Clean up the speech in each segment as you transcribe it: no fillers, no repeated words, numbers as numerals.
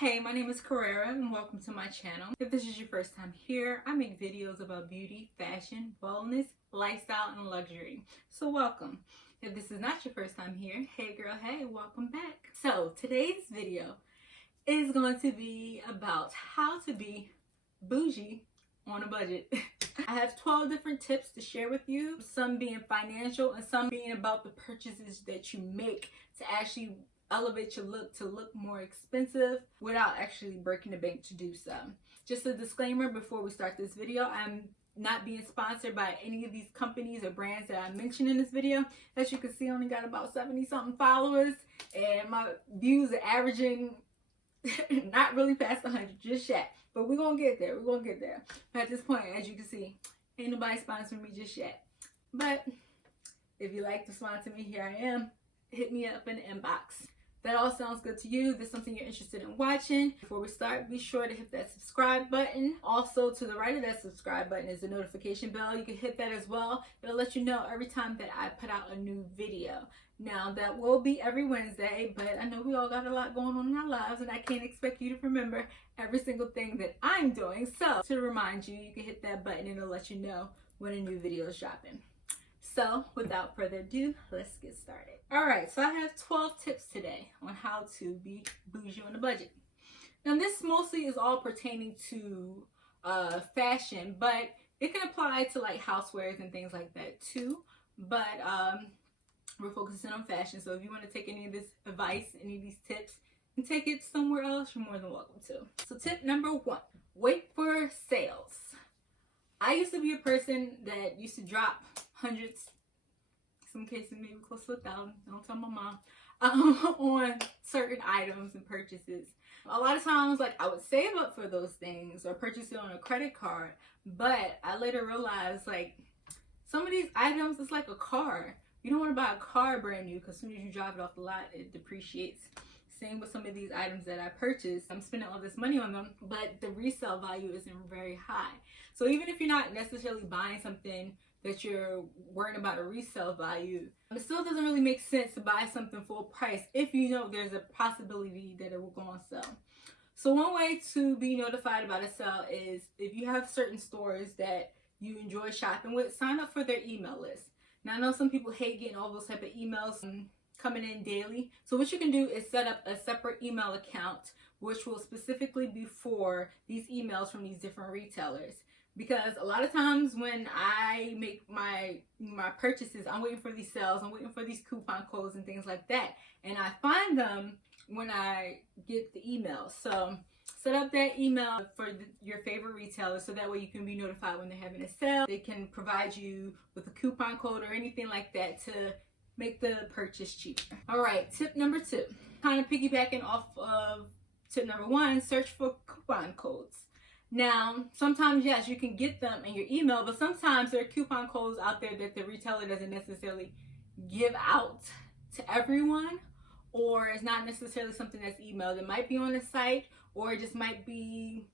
Hey, my name is Carrera and welcome to my channel. If this is your first time here, I make videos about beauty, fashion, wellness, lifestyle, and luxury. So welcome. If this is not your first time here, hey girl, hey, welcome back. So today's video is going to be about how to be bougie on a budget. I have 12 different tips to share with you, some being financial and some being about the purchases that you make to actually elevate your look to look more expensive without actually breaking the bank to do so. Just a disclaimer before we start this video, I'm not being sponsored by any of these companies or brands that I mentioned in this video. As you can see, I only got about 70 something followers and my views are averaging not really past 100 just yet, but we're gonna get there. But at this point, as you can see, ain't nobody sponsoring me just yet. But if you like to sponsor me, here I am. Hit me up in the inbox. That all sounds good to you. If there's something you're interested in watching. Before we start, be sure to hit that subscribe button. Also, to the right of that subscribe button is the notification bell. You can hit that as well. It'll let you know every time that I put out a new video. Now, that will be every Wednesday, but I know we all got a lot going on in our lives, and I can't expect you to remember every single thing that I'm doing. So, to remind you, you can hit that button and it'll let you know when a new video is dropping. So, without further ado, let's get started. Alright, so I have 12 tips today on how to be bougie on a budget. Now, this mostly is all pertaining to fashion, but it can apply to like housewares and things like that too. But we're focusing on fashion, so if you want to take any of this advice, any of these tips, and take it somewhere else, you're more than welcome to. So tip number 1, wait for sales. I used to be a person that used to drop hundreds, some cases maybe close to 1,000, don't tell my mom, on certain items and purchases. A lot of times, like, I would save up for those things or purchase it on a credit card, but I later realized, like, some of these items, it's like a car. You don't want to buy a car brand new because as soon as you drive it off the lot, it depreciates. Same with some of these items that I purchased. I'm spending all this money on them, but the resale value isn't very high. So even if you're not necessarily buying something that you're worrying about a resale value, it still doesn't really make sense to buy something full price if you know there's a possibility that it will go on sale. So one way to be notified about a sale is if you have certain stores that you enjoy shopping with, sign up for their email list. Now, I know some people hate getting all those type of emails coming in daily. So what you can do is set up a separate email account, which will specifically be for these emails from these different retailers. Because a lot of times when I make my purchases, I'm waiting for these sales, I'm waiting for these coupon codes and things like that. And I find them when I get the email. So set up that email for your favorite retailer so that way you can be notified when they're having a sale. They can provide you with a coupon code or anything like that to make the purchase cheaper. All right, tip number 2. Kind of piggybacking off of tip number 1, search for coupon codes. Now, sometimes, yes, you can get them in your email, but sometimes there are coupon codes out there that the retailer doesn't necessarily give out to everyone, or it's not necessarily something that's emailed. It might be on the site, or it just might be,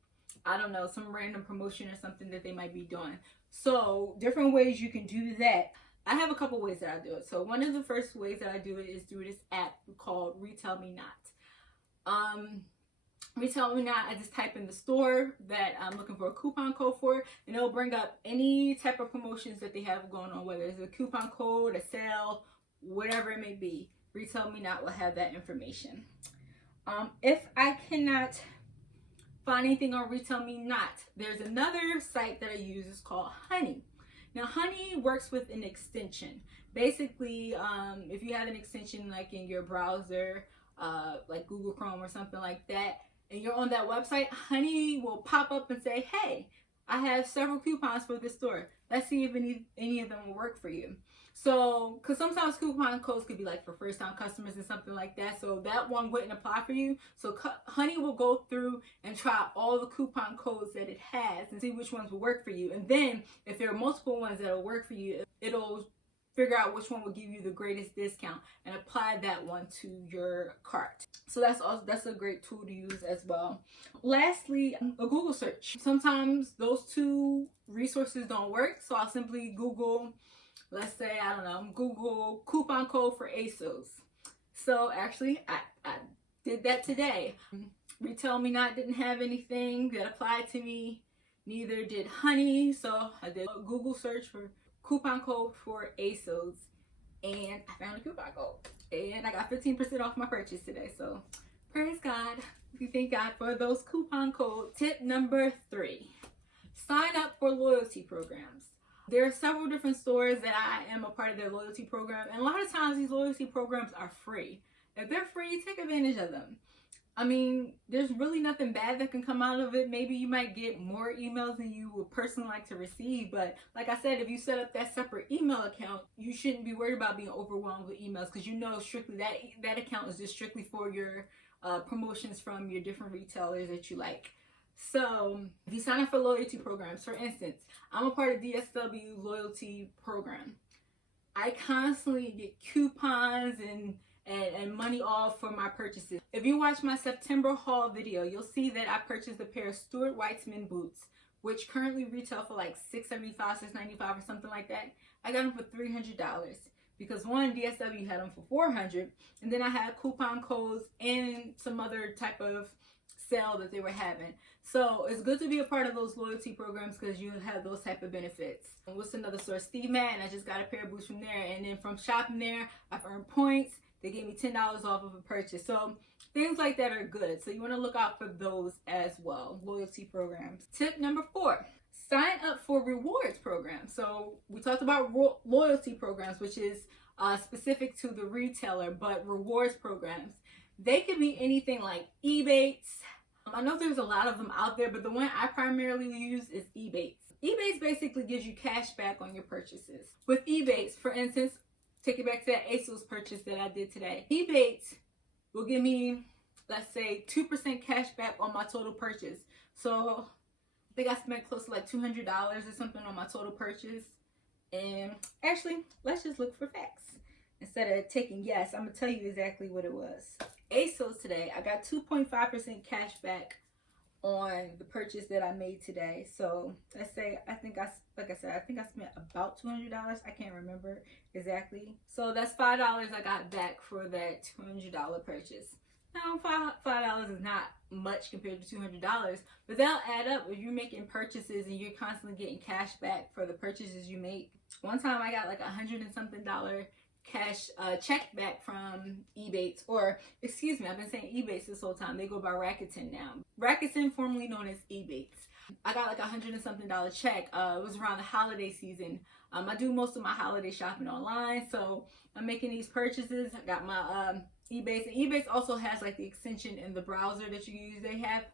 I don't know, some random promotion or something that they might be doing. So, different ways you can do that. I have a couple ways that I do it. So, one of the first ways that I do it is through this app called Retail Me Not. Retail Me Not, I just type in the store that I'm looking for a coupon code for, and it'll bring up any type of promotions that they have going on, whether it's a coupon code, a sale, whatever it may be. Retail Me Not will have that information. If I cannot find anything on Retail Me Not, there's another site that I use. It's called Honey. Now, Honey works with an extension. Basically, if you have an extension like in your browser, like Google Chrome or something like that, and you're on that website, Honey will pop up and say, hey, I have several coupons for this store. Let's see if any of them will work for you. So, because sometimes coupon codes could be like for first-time customers and something like that. So that one wouldn't apply for you. So Honey will go through and try all the coupon codes that it has and see which ones will work for you. And then if there are multiple ones that will work for you, it'll figure out which one will give you the greatest discount and apply that one to your cart. So that's a great tool to use as well. Lastly, a Google search. Sometimes those two resources don't work, so I'll simply Google, let's say, I don't know, Google coupon code for ASOS. So actually, I did that today. Retail Me Not didn't have anything that applied to me. Neither did Honey. So I did a Google search for coupon code for ASOS, and I found a coupon code, and I got 15% off my purchase today. So praise God. We thank God for those coupon codes. Tip number 3, sign up for loyalty programs. There are several different stores that I am a part of their loyalty program, and a lot of times these loyalty programs are free. If they're free, take advantage of them. I mean, there's really nothing bad that can come out of it. Maybe you might get more emails than you would personally like to receive. But like I said, if you set up that separate email account, you shouldn't be worried about being overwhelmed with emails, because you know strictly that account is just strictly for your promotions from your different retailers that you like. So if you sign up for loyalty programs, for instance, I'm a part of DSW loyalty program. I constantly get coupons and money off for my purchases. If you watch my September haul video, you'll see that I purchased a pair of Stuart Weitzman boots, which currently retail for like $675, $695 or something like that. I got them for $300 because one, DSW had them for $400, and then I had coupon codes and some other type of sale that they were having. So it's good to be a part of those loyalty programs because you have those type of benefits. And what's another store? Steve Madden. I just got a pair of boots from there, and then from shopping there, I've earned points. They gave me $10 off of a purchase. So things like that are good. So you want to look out for those as well, loyalty programs. Tip number 4, sign up for rewards programs. So we talked about loyalty programs, which is specific to the retailer, but rewards programs, they could be anything like Ebates. I know there's a lot of them out there, but the one I primarily use is Ebates. Ebates basically gives you cash back on your purchases. With Ebates, for instance, take it back to that ASOS purchase that I did today. Ebates will give me, let's say, 2% cash back on my total purchase. So I think I spent close to like $200 or something on my total purchase. And actually, let's just look for facts. Instead of taking guess, I'm going to tell you exactly what it was. ASOS today, I got 2.5% cash back on the purchase that I made today. So let's say, I think I spent about $200. I can't remember exactly. So that's $5 I got back for that $200 purchase. Now, $5 is not much compared to $200, but they'll add up if you're making purchases and you're constantly getting cash back for the purchases you make. One time I got like $100 and something cash check back from Ebates, or excuse me, I've been saying Ebates this whole time. They go by Rakuten now. Rakuten, formerly known as Ebates. I got like $100 and something check. It was around the holiday season. I do most of my holiday shopping online, so I'm making these purchases. I got my Ebates, and Ebates also has like the extension in the browser that you use. They have,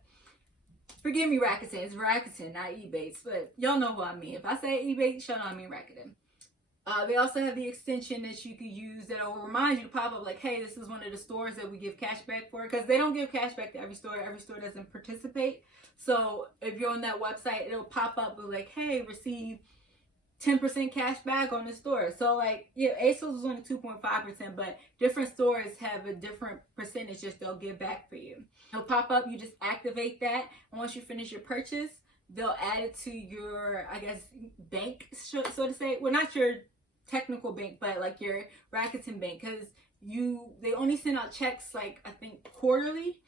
forgive me, Rakuten. It's Rakuten, not Ebates, but y'all know what I mean. If I say Ebates, y'all know I mean Rakuten. They also have the extension that you could use that will remind you to pop up like, hey, this is one of the stores that we give cash back for, because they don't give cash back to every store. Every store doesn't participate. So if you're on that website, it'll pop up with like, hey, receive 10% cash back on the store. So like, yeah, ASOS was only 2.5%, but different stores have a different percentage that they'll give back for you. It'll pop up, you just activate that, and once you finish your purchase, they'll add it to your, I guess, bank, so to say. Well, not your technical bank, but like your Rakuten bank, because they only send out checks like I think quarterly.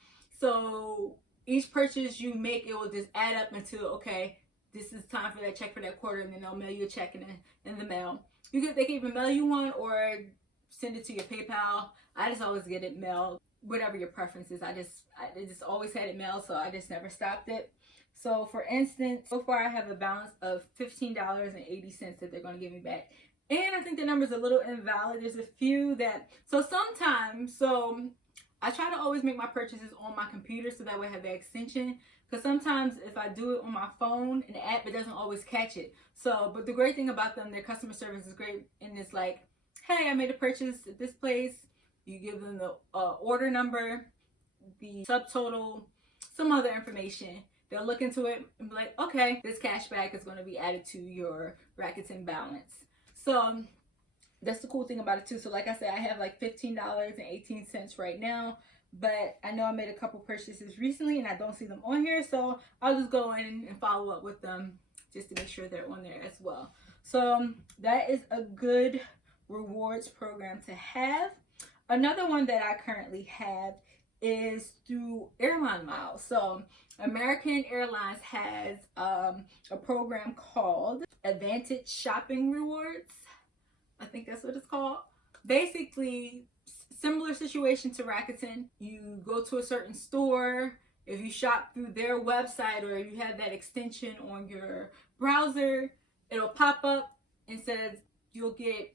So each purchase you make, it will just add up until, okay, this is time for that check for that quarter, and then they'll mail you a check in the mail. They can even mail you one or send it to your PayPal. I just always get it mailed, whatever your preference is. I just always had it mailed, so I just never stopped it. So for instance, so far I have a balance of $15.80 that they're going to give me back. And I think the number's a little invalid. There's a few that, so I try to always make my purchases on my computer so that way I have that extension. Because sometimes if I do it on my phone and the app, it doesn't always catch it. So, but the great thing about them, their customer service is great. And it's like, hey, I made a purchase at this place. You give them the order number, the subtotal, some other information. They'll look into it and be like, okay, this cash back is going to be added to your Rakuten balance. So that's the cool thing about it too. So like I said, I have like $15.18 right now, but I know I made a couple purchases recently and I don't see them on here. So I'll just go in and follow up with them just to make sure they're on there as well. So that is a good rewards program to have. Another one that I currently have is through airline miles. So American Airlines has a program called AAdvantage Shopping Rewards. I think that's what it's called. Basically, similar situation to Rakuten. You go to a certain store. If you shop through their website or you have that extension on your browser, it'll pop up and says you'll get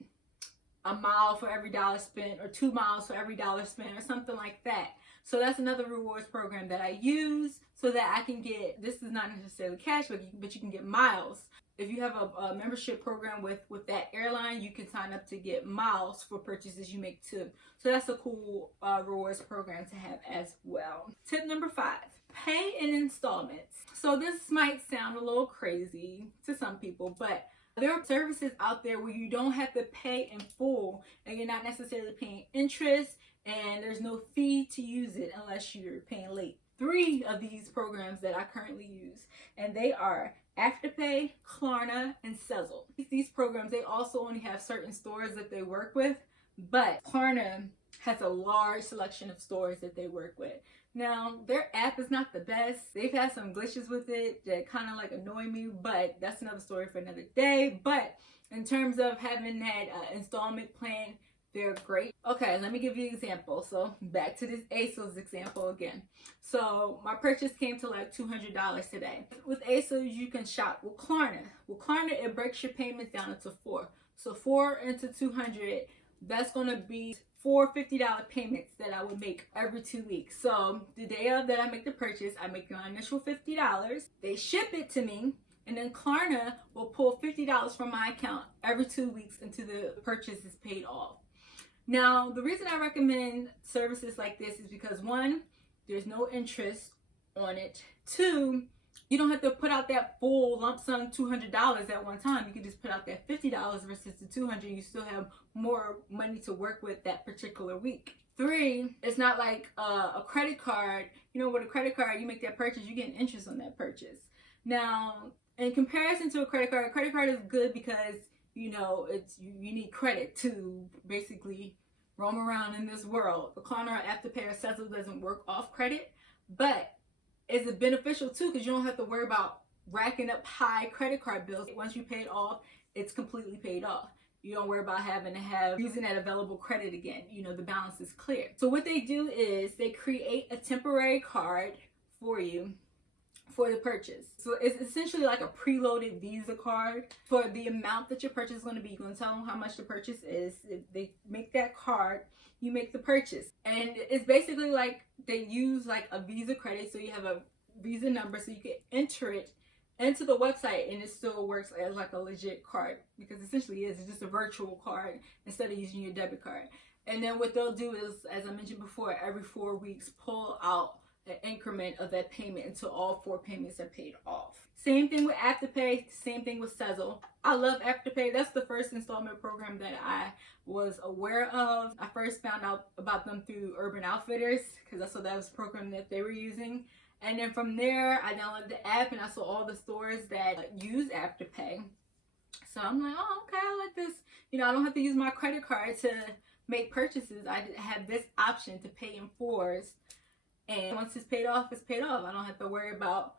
a mile for every dollar spent, or 2 miles for every dollar spent, or something like that. So that's another rewards program that I use so that I can get, this is not necessarily cash, but you can get miles. If you have a membership program with that airline, you can sign up to get miles for purchases you make too. So that's a cool rewards program to have as well. Tip number 5, pay in installments. So this might sound a little crazy to some people, but there are services out there where you don't have to pay in full and you're not necessarily paying interest, and there's no fee to use it unless you're paying late. 3 of these programs that I currently use, and they are Afterpay, Klarna, and Sezzle. These programs, they also only have certain stores that they work with, but Klarna has a large selection of stores that they work with. Now, their app is not the best. They've had some glitches with it that kind of like annoy me, but that's another story for another day. But in terms of having that installment plan, they're great. Okay, let me give you an example. So back to this ASOS example again. So my purchase came to like $200 today. With ASOS, you can shop with Klarna. With Klarna, it breaks your payments down into 4. So 4 into 200, that's going to be 4 $50 payments that I would make every 2 weeks. So the day of that I make the purchase, I make my initial $50. They ship it to me, and then Klarna will pull $50 from my account every 2 weeks until the purchase is paid off. Now, the reason I recommend services like this is because 1, there's no interest on it. 2, you don't have to put out that full lump sum $200 at one time. You can just put out that $50 versus the $200. You still have more money to work with that particular week. 3, it's not like a credit card. You know, with a credit card, you make that purchase, you get interest on that purchase. Now, in comparison to a credit card is good because, you know, you need credit to basically roam around in this world. The Klarna or Afterpay or Sezzle doesn't work off credit, but it's beneficial too because you don't have to worry about racking up high credit card bills. Once you pay it off, it's completely paid off. You don't worry about using that available credit again. You know, the balance is clear. So what they do is they create a temporary card for you for the purchase. So it's essentially like a preloaded Visa card for the amount that your purchase is going to be. You're going to tell them how much the purchase is. If they make that card, you make the purchase. And it's basically like they use like a Visa credit. So you have a Visa number so you can enter it into the website and it still works as like a legit card, because essentially it's just a virtual card instead of using your debit card. And then what they'll do is, as I mentioned before, every 4 weeks pull out an increment of that payment until all 4 payments are paid off. Same thing with Afterpay, same thing with Sezzle. I love Afterpay. That's the first installment program that I was aware of. I first found out about them through Urban Outfitters because I saw that was a program that they were using. And then from there, I downloaded the app and I saw all the stores that use Afterpay. So I'm like, oh, okay, I like this. You know, I don't have to use my credit card to make purchases. I have this option to pay in 4s. And once it's paid off, it's paid off. I don't have to worry about,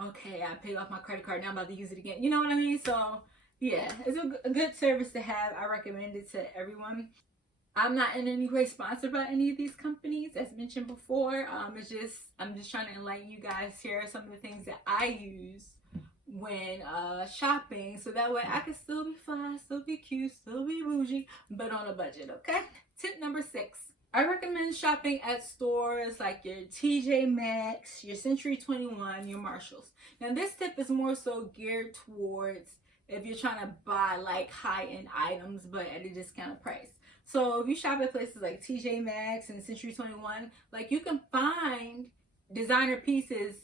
okay, I paid off my credit card, now I'm about to use it again. You know what I mean? So, yeah, it's a good service to have. I recommend it to everyone. I'm not in any way sponsored by any of these companies, as mentioned before. I'm just trying to enlighten you guys, share some of the things that I use when shopping, so that way I can still be fly, still be cute, still be bougie, but on a budget, okay? Tip number 6. I recommend shopping at stores like your TJ Maxx, your Century 21, your Marshalls. Now this tip is more so geared towards if you're trying to buy like high-end items but at a discounted price. So if you shop at places like TJ Maxx and Century 21, like you can find designer pieces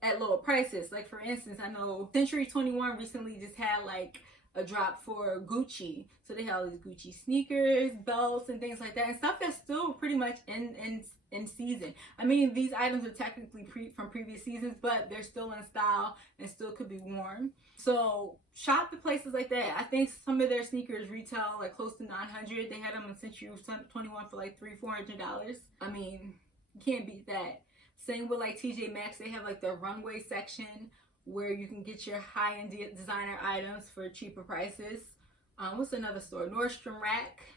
at lower prices. Like for instance, I know Century 21 recently just had like a drop for Gucci. So they have all these Gucci sneakers, belts, and things like that, and stuff that's still pretty much in season. I mean, these items are technically from previous seasons, but they're still in style and still could be worn. So shop at places like that. I think some of their sneakers retail like close to $900. They had them in Century 21 for like $300-$400. I mean, You can't beat that. Same with like TJ Maxx, they have like the runway section where you can get your high-end designer items for cheaper prices. What's another store? Nordstrom Rack.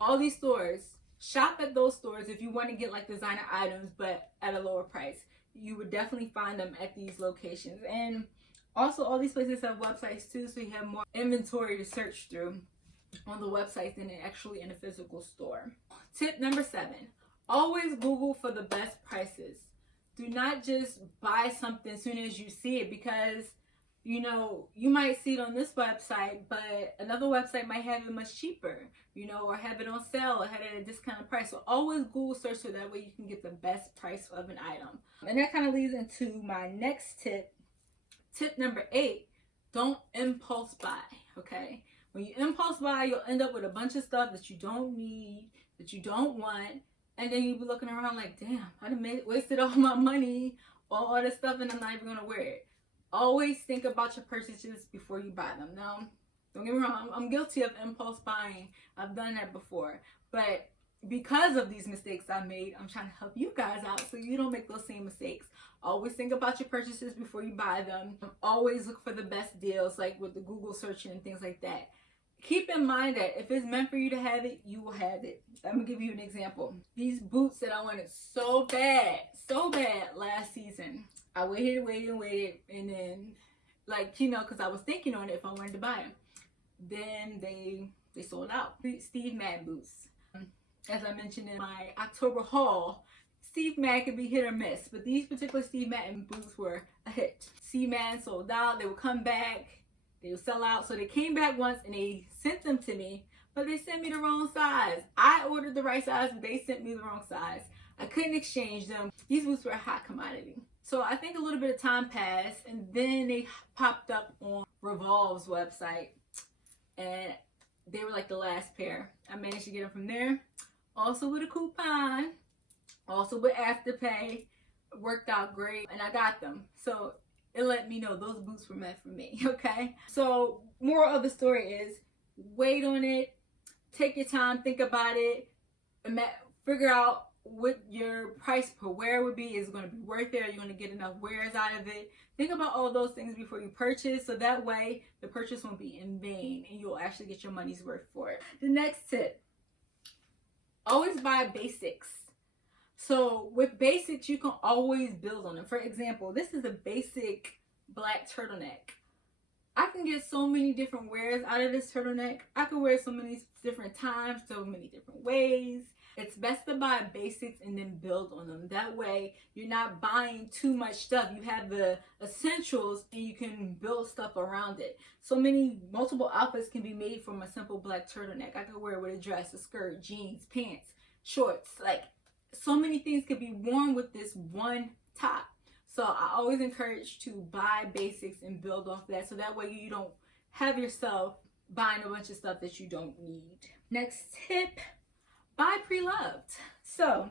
All these stores. Shop at those stores if you want to get like designer items but at a lower price. You would definitely find them at these locations. And also all these places have websites too, so you have more inventory to search through on the website than actually in a physical store. Tip number 7. Always Google for the best prices. Do not just buy something as soon as you see it, because you know, you might see it on this website, but another website might have it much cheaper, you know, or have it on sale or have it at a discounted price. So always Google search so that way you can get the best price of an item. And that kind of leads into my next tip. Tip number 8, don't impulse buy, okay? When you impulse buy, you'll end up with a bunch of stuff that you don't need, that you don't want, and then you'll be looking around like, damn, I done wasted all my money on all this stuff and I'm not even gonna wear it. Always think about your purchases before you buy them. Now, don't get me wrong, I'm guilty of impulse buying. I've done that before. But because of these mistakes I made, I'm trying to help you guys out so you don't make those same mistakes. Always think about your purchases before you buy them. Always look for the best deals, like with the Google searching and things like that. Keep in mind that if it's meant for you to have it, you will have it. I'm going to give you an example. These boots that I wanted so bad last season. I waited, and then, like, you know, because I was thinking on it if I wanted to buy them. Then they sold out. Steve Madden boots. As I mentioned in my October haul, Steve Madden could be hit or miss, but these particular Steve Madden boots were a hit. Steve Madden sold out. They would come back. They would sell out. So they came back once and they sent them to me, but they sent me the wrong size. I ordered the right size, but they sent me the wrong size. I couldn't exchange them. These boots were a hot commodity. So I think a little bit of time passed, and then they popped up on Revolve's website, and they were like the last pair. I managed to get them from there. Also with a coupon, also with Afterpay. Worked out great, and I got them. So it let me know those boots were meant for me, okay? So moral of the story is, wait on it, take your time, think about it, figure out what your price per wear would be. Is it going to be worth it? Are you going to get enough wears out of it? Think about all those things before you purchase, so that way the purchase won't be in vain and you'll actually get your money's worth for it. The next tip, always buy basics. So with basics, you can always build on them. For example, this is a basic black turtleneck. I can get so many different wears out of this turtleneck. I can wear so many different times, so many different ways. It's best to buy basics and then build on them. That way, you're not buying too much stuff. You have the essentials and you can build stuff around it. So multiple outfits can be made from a simple black turtleneck. I could wear it with a dress, a skirt, jeans, pants, shorts. Like, so many things could be worn with this one top. So I always encourage to buy basics and build off that, so that way you don't have yourself buying a bunch of stuff that you don't need. Next tip, buy PreLoved. So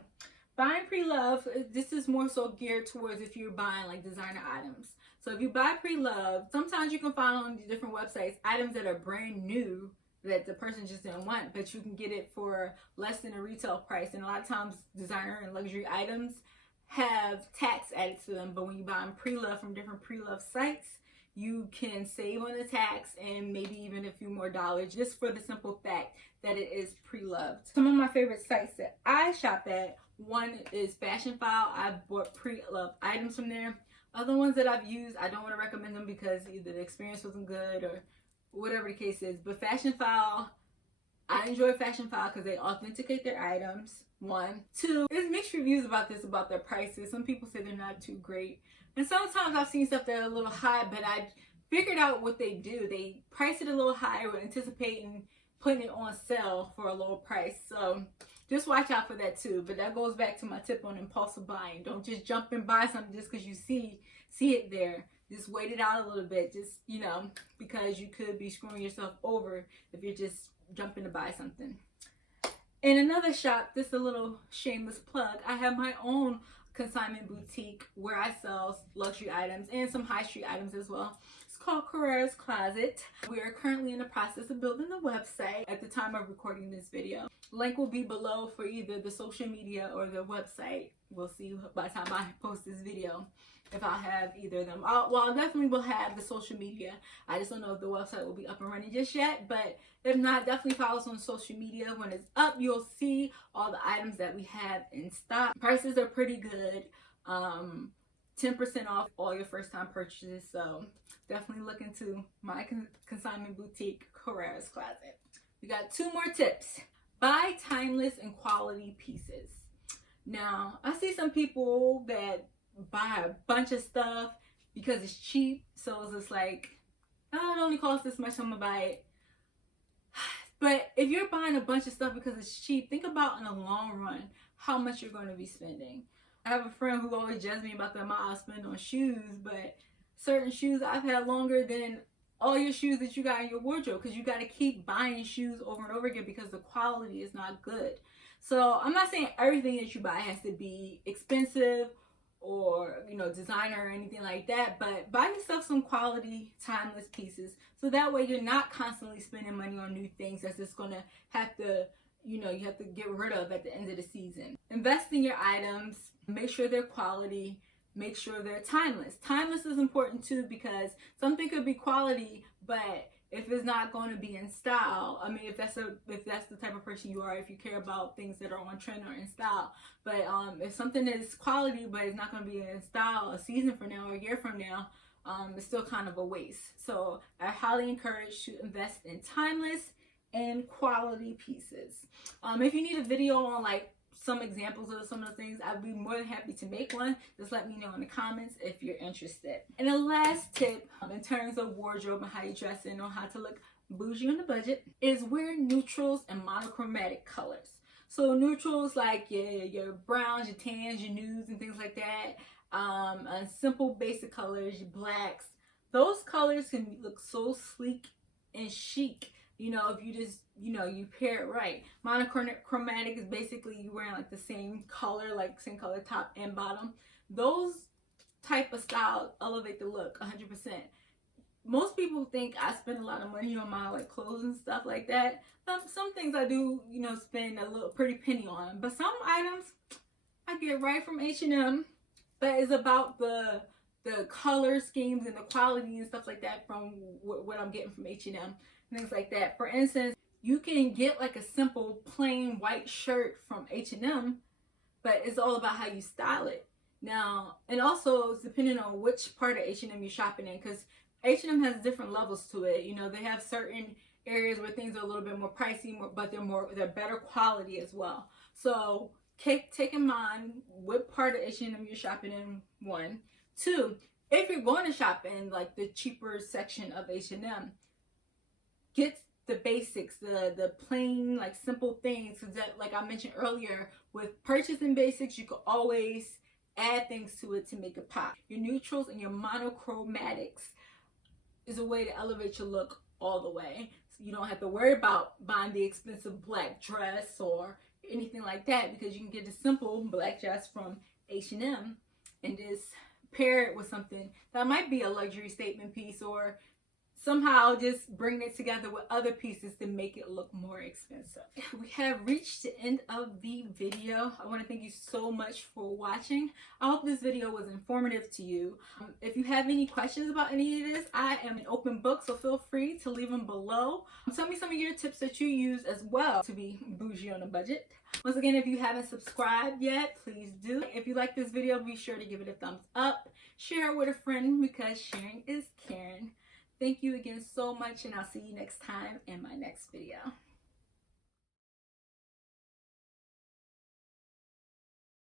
buying PreLoved, this is more so geared towards if you're buying like designer items. So if you buy PreLoved, sometimes you can find on different websites items that are brand new that the person just didn't want, but you can get it for less than a retail price. And a lot of times designer and luxury items have tax added to them, but when you buy them PreLoved from different PreLoved sites, you can save on the tax and maybe even a few more dollars just for the simple fact that it is PreLoved. Some of my favorite sites that I shop at, one is Fashion File. I bought PreLoved items from there. Other ones that I've used, I don't want to recommend them because either the experience wasn't good or whatever the case is. But Fashion File, I enjoy Fashion File because they authenticate their items. 1. 2, there's mixed reviews about their prices. Some people say they're not too great. And sometimes I've seen stuff that are a little high, but I figured out what they do. They price it a little higher with anticipating putting it on sale for a lower price. So just watch out for that too. But that goes back to my tip on impulsive buying. Don't just jump and buy something just because you see it there. Just wait it out a little bit, just, you know, because you could be screwing yourself over if you're just jumping to buy something. In another shop, this is a little shameless plug, I have my own consignment boutique where I sell luxury items and some high street items as well. It's called Carrera's Closet. We are currently in the process of building the website at the time of recording this video. Link will be below for either the social media or the website. We'll see by the time I post this video if I'll have either of them. I definitely will have the social media. I just don't know if the website will be up and running just yet, but if not, definitely follow us on social media. When it's up, you'll see all the items that we have in stock. Prices are pretty good. 10% off all your first time purchases, so definitely look into my consignment boutique, Carrera's Closet. We got 2 more tips. Buy timeless and quality pieces. Now, I see some people that buy a bunch of stuff because it's cheap, so it's just like, oh, it only costs this much, I'm gonna buy it. But if you're buying a bunch of stuff because it's cheap, think about in the long run how much you're going to be spending. I have a friend who always judges me about the amount I spend on shoes, but certain shoes I've had longer than all your shoes that you got in your wardrobe, because you got to keep buying shoes over and over again because the quality is not good. So I'm not saying everything that you buy has to be expensive or, you know, designer or anything like that, but buy yourself some quality timeless pieces so that way you're not constantly spending money on new things that's just gonna have to, you know, you have to get rid of at the end of the season. Invest in your items, make sure they're quality, make sure they're timeless. Timeless is important too, because something could be quality, but if it's not going to be in style, I mean, if that's the type of person you are, if you care about things that are on trend or in style, but if something is quality but it's not going to be in style a season from now or a year from now, it's still kind of a waste. So I highly encourage to invest in timeless and quality pieces. If you need a video on like some examples of some of the things, I'd be more than happy to make one. Just let me know in the comments if you're interested. And the last tip in terms of wardrobe and how you dress in or how to look bougie on the budget is wear neutrals and monochromatic colors. So neutrals like your browns, your tans, your nudes and things like that. Simple basic colors, your blacks. Those colors can look so sleek and chic, you know, if you just, you know, you pair it right. Monochromatic is basically you wearing like the same color, like same color top and bottom. Those type of styles elevate the look 100%. Most people think I spend a lot of money on my like clothes and stuff like that. Some things I do, you know, spend a little pretty penny on, but some items I get right from H&M. But it's about the color schemes and the quality and stuff like that from what I'm getting from H&M. Things like that. For instance, you can get like a simple plain white shirt from H&M, but it's all about how you style it. Now, and also it's depending on which part of H&M you're shopping in, because H&M has different levels to it. You know, they have certain areas where things are a little bit more pricey, but they're better quality as well. So take in mind what part of H&M you're shopping in, 1. 2, if you're going to shop in like the cheaper section of H&M, get the basics, the plain, like simple things. So that, like I mentioned earlier, with purchasing basics, you can always add things to it to make it pop. Your neutrals and your monochromatics is a way to elevate your look all the way. So you don't have to worry about buying the expensive black dress or anything like that, because you can get a simple black dress from H&M and just pair it with something that might be a luxury statement piece, or somehow just bring it together with other pieces to make it look more expensive. We have reached the end of the video. I want to thank you so much for watching. I hope this video was informative to you. If you have any questions about any of this, I am an open book, so feel free to leave them below. Tell me some of your tips that you use as well to be bougie on a budget. Once again, if you haven't subscribed yet, please do. If you like this video, be sure to give it a thumbs up. Share it with a friend, because sharing is caring. Thank you again so much, and I'll see you next time in my next video.